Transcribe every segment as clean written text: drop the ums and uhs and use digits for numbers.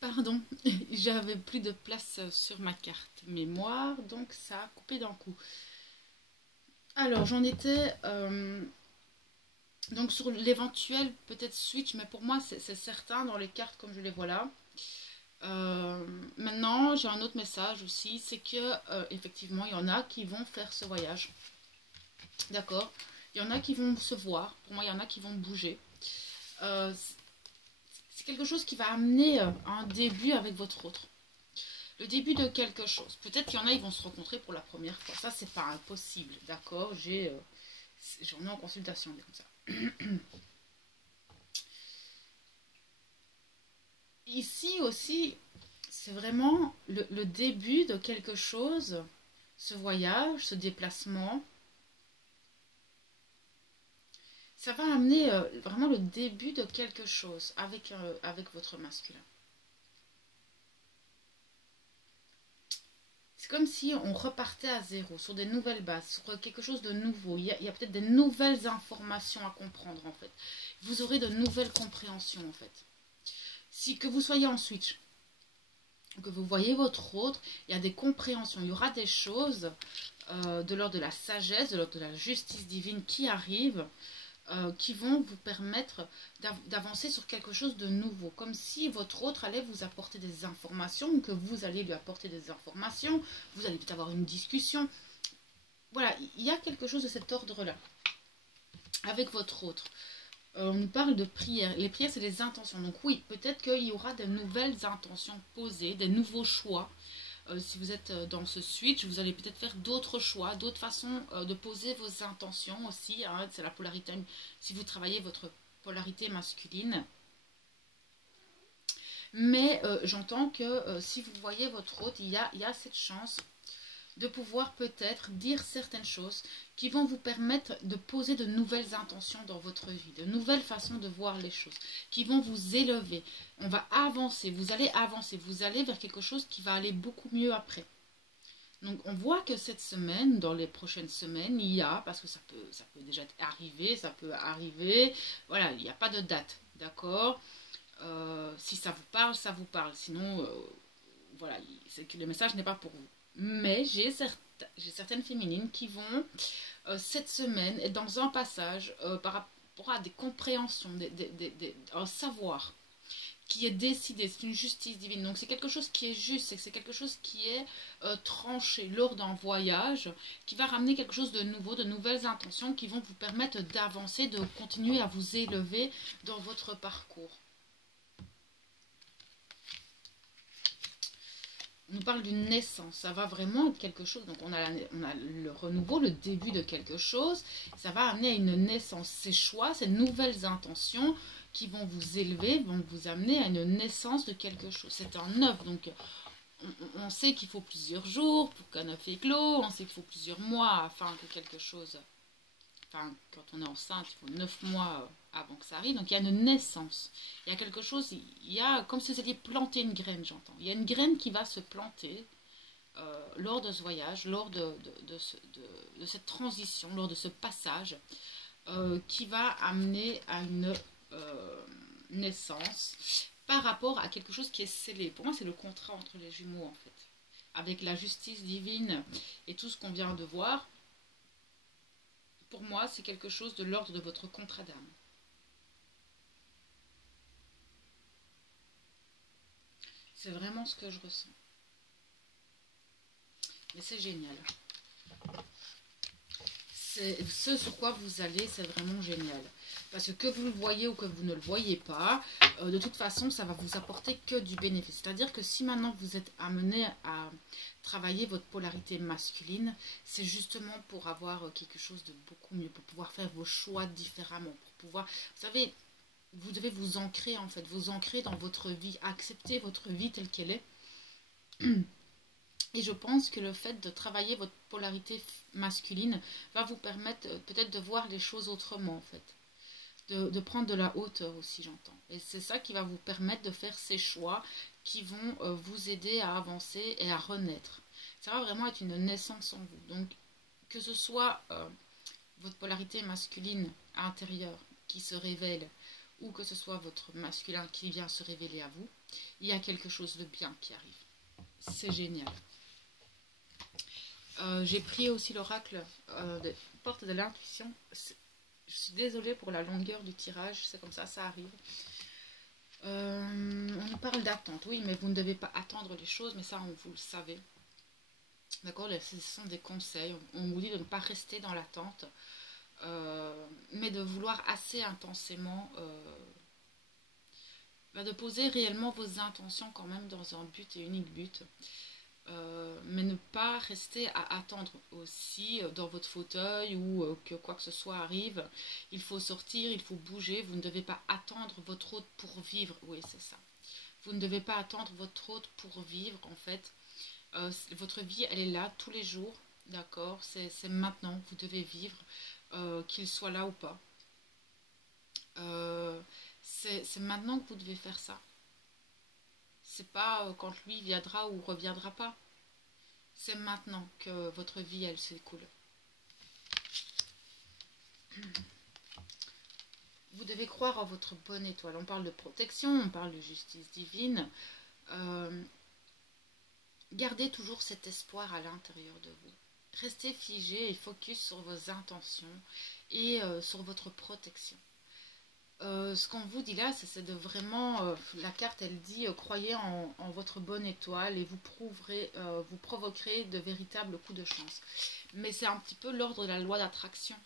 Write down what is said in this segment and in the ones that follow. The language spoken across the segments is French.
Pardon, j'avais plus de place sur ma carte mémoire, donc ça a coupé d'un coup. Alors, j'en étais donc sur l'éventuel peut-être switch, mais pour moi c'est certain dans les cartes comme je les vois là. Maintenant, j'ai un autre message aussi, c'est que effectivement, il y en a qui vont faire ce voyage. D'accord? Il y en a qui vont se voir. Pour moi, il y en a qui vont bouger. Euh, c'est quelque chose qui va amener un début avec votre autre. Le début de quelque chose. Peut-être qu'il y en a, ils vont se rencontrer pour la première fois. Ça, c'est pas impossible. D'accord? J'en ai en consultation, comme ça. Ici aussi, c'est vraiment le début de quelque chose, ce voyage, ce déplacement. Ça va amener vraiment le début de quelque chose avec votre masculin. C'est comme si on repartait à zéro, sur des nouvelles bases, sur quelque chose de nouveau. Il y a peut-être des nouvelles informations à comprendre en fait. Vous aurez de nouvelles compréhensions en fait. Que vous soyez en switch, que vous voyez votre autre, il y a des compréhensions, il y aura des choses de l'ordre de la sagesse, de l'ordre de la justice divine qui arrivent, qui vont vous permettre d'avancer sur quelque chose de nouveau. Comme si votre autre allait vous apporter des informations, ou que vous alliez lui apporter des informations, vous allez peut-être avoir une discussion. Voilà, il y a quelque chose de cet ordre-là avec votre autre. On nous parle de prières. Les prières, c'est des intentions. Donc oui, peut-être qu'il y aura de nouvelles intentions posées, des nouveaux choix. Si vous êtes dans ce switch, vous allez peut-être faire d'autres choix, d'autres façons de poser vos intentions aussi. Hein, c'est la polarité. Si vous travaillez votre polarité masculine. Mais j'entends que si vous voyez votre autre, il y a cette chance de pouvoir peut-être dire certaines choses qui vont vous permettre de poser de nouvelles intentions dans votre vie, de nouvelles façons de voir les choses, qui vont vous élever. On va avancer, vous allez vers quelque chose qui va aller beaucoup mieux après. Donc on voit que cette semaine, dans les prochaines semaines, il y a, parce que ça peut déjà arriver, ça peut arriver, voilà, il n'y a pas de date, d'accord? Si ça vous parle, ça vous parle, sinon, voilà, c'est que le message n'est pas pour vous. Mais j'ai certaines féminines qui vont cette semaine être dans un passage par rapport à des compréhensions, un savoir qui est décidé, c'est une justice divine. Donc c'est quelque chose qui est juste, c'est quelque chose qui est tranché lors d'un voyage, qui va ramener quelque chose de nouveau, de nouvelles intentions qui vont vous permettre d'avancer, de continuer à vous élever dans votre parcours. On nous parle d'une naissance, ça va vraiment être quelque chose, donc on a le renouveau, le début de quelque chose, ça va amener à une naissance, ces choix, ces nouvelles intentions qui vont vous élever, vont vous amener à une naissance de quelque chose, c'est un œuf, donc on sait qu'il faut plusieurs jours pour qu'un œuf éclose, on sait qu'il faut plusieurs mois afin que quelque chose, enfin quand on est enceinte, il faut 9 mois avant que ça arrive, donc il y a une naissance, il y a quelque chose, il y a comme si vous alliez planter une graine, j'entends, il y a une graine qui va se planter lors de ce voyage, lors de cette transition, lors de ce passage, qui va amener à une naissance par rapport à quelque chose qui est scellé. Pour moi, c'est le contrat entre les jumeaux, en fait, avec la justice divine et tout ce qu'on vient de voir. Pour moi, c'est quelque chose de l'ordre de votre contrat d'âme. C'est vraiment ce que je ressens. Mais c'est génial. Ce sur quoi vous allez, c'est vraiment génial. Parce que vous le voyez ou que vous ne le voyez pas, de toute façon, ça va vous apporter que du bénéfice. C'est-à-dire que si maintenant vous êtes amené à travailler votre polarité masculine, c'est justement pour avoir quelque chose de beaucoup mieux, pour pouvoir faire vos choix différemment, pour pouvoir, vous savez, vous devez vous ancrer en fait, vous ancrer dans votre vie, accepter votre vie telle qu'elle est. Et je pense que le fait de travailler votre polarité masculine va vous permettre peut-être de voir les choses autrement en fait. De prendre de la hauteur aussi, j'entends. Et c'est ça qui va vous permettre de faire ces choix qui vont vous aider à avancer et à renaître. Ça va vraiment être une naissance en vous. Donc, que ce soit votre polarité masculine intérieure qui se révèle, ou que ce soit votre masculin qui vient se révéler à vous, il y a quelque chose de bien qui arrive. C'est génial. J'ai pris aussi l'oracle des portes de l'intuition. Je suis désolée pour la longueur du tirage, c'est comme ça arrive. On parle d'attente, oui, mais vous ne devez pas attendre les choses, mais ça, vous le savez. D'accord, ce sont des conseils. On vous dit de ne pas rester dans l'attente, mais de vouloir assez intensément, de poser réellement vos intentions quand même dans un but et unique but. Mais ne pas rester à attendre aussi dans votre fauteuil ou que quoi que ce soit arrive. Il faut sortir, il faut bouger. Vous ne devez pas attendre votre hôte pour vivre. Oui, c'est ça. Vous ne devez pas attendre votre hôte pour vivre, en fait. Votre vie, elle est là tous les jours, d'accord? C'est maintenant, vous devez vivre, qu'il soit là ou pas. C'est maintenant que vous devez faire ça. C'est pas quand lui viendra ou reviendra pas. C'est maintenant que votre vie, elle s'écoule. Vous devez croire en votre bonne étoile. On parle de protection, on parle de justice divine. Gardez toujours cet espoir à l'intérieur de vous. Restez figé et focus sur vos intentions et sur votre protection. Ce qu'on vous dit là, c'est de vraiment, la carte elle dit, croyez en votre bonne étoile et vous provoquerez de véritables coups de chance. Mais c'est un petit peu l'ordre de la loi d'attraction.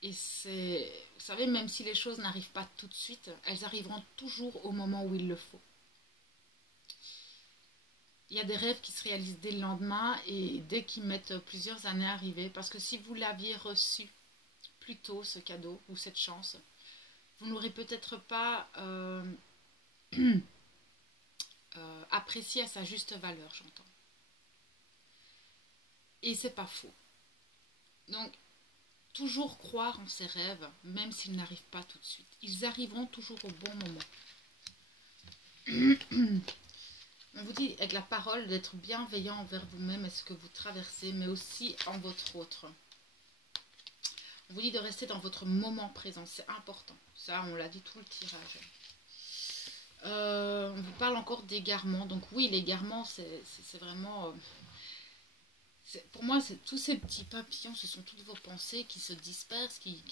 Et c'est, vous savez, même si les choses n'arrivent pas tout de suite, elles arriveront toujours au moment où il le faut. Il y a des rêves qui se réalisent dès le lendemain et dès qu'ils mettent plusieurs années à arriver. Parce que si vous l'aviez reçu plus tôt, ce cadeau ou cette chance, vous n'aurez peut-être pas apprécié à sa juste valeur, j'entends. Et c'est pas faux. Donc, toujours croire en ses rêves, même s'ils n'arrivent pas tout de suite. Ils arriveront toujours au bon moment. On vous dit avec la parole d'être bienveillant envers vous-même et ce que vous traversez, mais aussi en votre autre. On vous dit de rester dans votre moment présent, c'est important. Ça, on l'a dit tout le tirage. On vous parle encore d'égarement. Donc oui, l'égarement, c'est vraiment... pour moi, c'est tous ces petits papillons, ce sont toutes vos pensées qui se dispersent, qui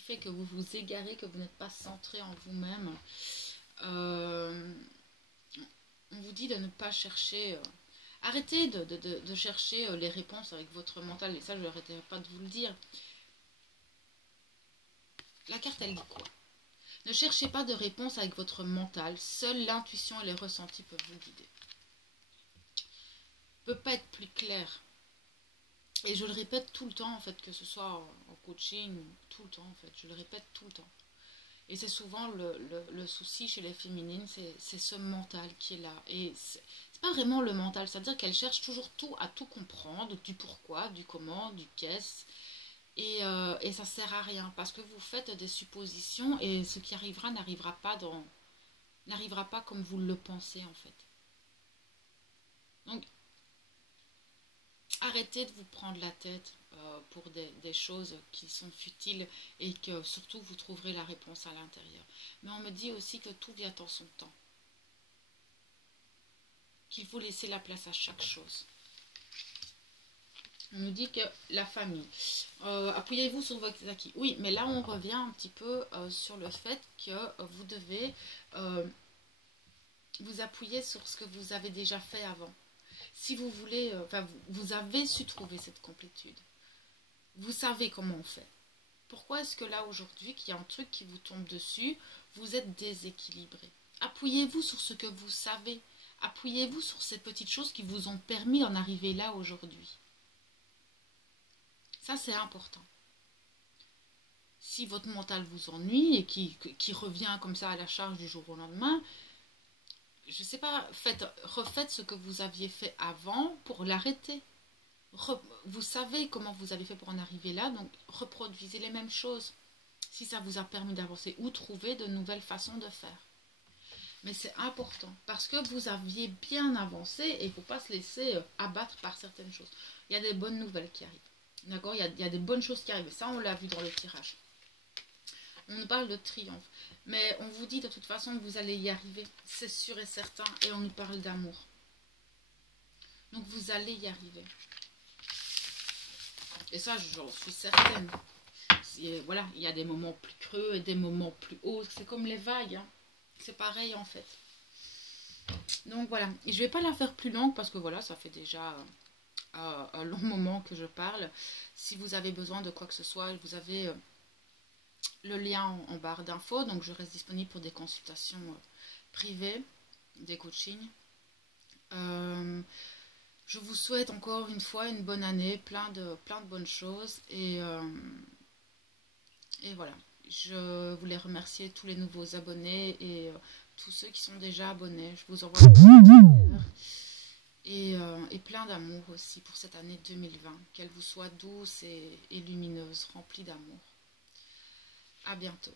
fait que vous vous égarez, que vous n'êtes pas centré en vous-même. On vous dit de ne pas chercher... arrêtez de chercher les réponses avec votre mental. Et ça, je n'arrêterai pas de vous le dire. La carte, elle dit quoi? Ne cherchez pas de réponse avec votre mental. Seule l'intuition et les ressentis peuvent vous guider. Ne peut pas être plus clair. Et je le répète tout le temps, en fait, que ce soit en coaching, tout le temps, en fait. Je le répète tout le temps. Et c'est souvent le souci chez les féminines, c'est ce mental qui est là. Et c'est pas vraiment le mental, c'est-à-dire qu'elles cherchent toujours tout à tout comprendre, du pourquoi, du comment, du qu'est-ce. Et ça sert à rien, parce que vous faites des suppositions et ce qui arrivera n'arrivera pas comme vous le pensez, en fait. Donc, arrêtez de vous prendre la tête pour des choses qui sont futiles et que surtout vous trouverez la réponse à l'intérieur. Mais on me dit aussi que tout vient en son temps. Qu'il faut laisser la place à chaque chose. On nous dit que la famille. Appuyez-vous sur vos acquis. Oui, mais là on revient un petit peu sur le fait que vous devez vous appuyer sur ce que vous avez déjà fait avant. Si vous voulez, vous avez su trouver cette complétude. Vous savez comment on fait. Pourquoi est-ce que là aujourd'hui, qu'il y a un truc qui vous tombe dessus, vous êtes déséquilibré? Appuyez-vous sur ce que vous savez. Appuyez-vous sur ces petites choses qui vous ont permis d'en arriver là aujourd'hui. Ça, c'est important. Si votre mental vous ennuie et qui revient comme ça à la charge du jour au lendemain, je ne sais pas, refaites ce que vous aviez fait avant pour l'arrêter. Vous savez comment vous avez fait pour en arriver là, donc reproduisez les mêmes choses. Si ça vous a permis d'avancer ou trouver de nouvelles façons de faire. Mais c'est important parce que vous aviez bien avancé et il ne faut pas se laisser abattre par certaines choses. Il y a des bonnes nouvelles qui arrivent. D'accord, il y a des bonnes choses qui arrivent. Ça, on l'a vu dans le tirage. On nous parle de triomphe. Mais on vous dit de toute façon que vous allez y arriver. C'est sûr et certain. Et on nous parle d'amour. Donc vous allez y arriver. Et ça, j'en suis certaine. Voilà, il y a des moments plus creux et des moments plus hauts. C'est comme les vagues. Hein. C'est pareil en fait. Donc voilà. Et je ne vais pas la faire plus longue parce que voilà, ça fait déjà un long moment que je parle. Si vous avez besoin de quoi que ce soit, vous avez le lien en barre d'infos. Donc je reste disponible pour des consultations privées, des coachings. Je vous souhaite encore une fois une bonne année, plein de bonnes choses. Et voilà, je voulais remercier tous les nouveaux abonnés et tous ceux qui sont déjà abonnés. Je vous envoie et plein d'amour aussi pour cette année 2020. Qu'elle vous soit douce et lumineuse, remplie d'amour. À bientôt.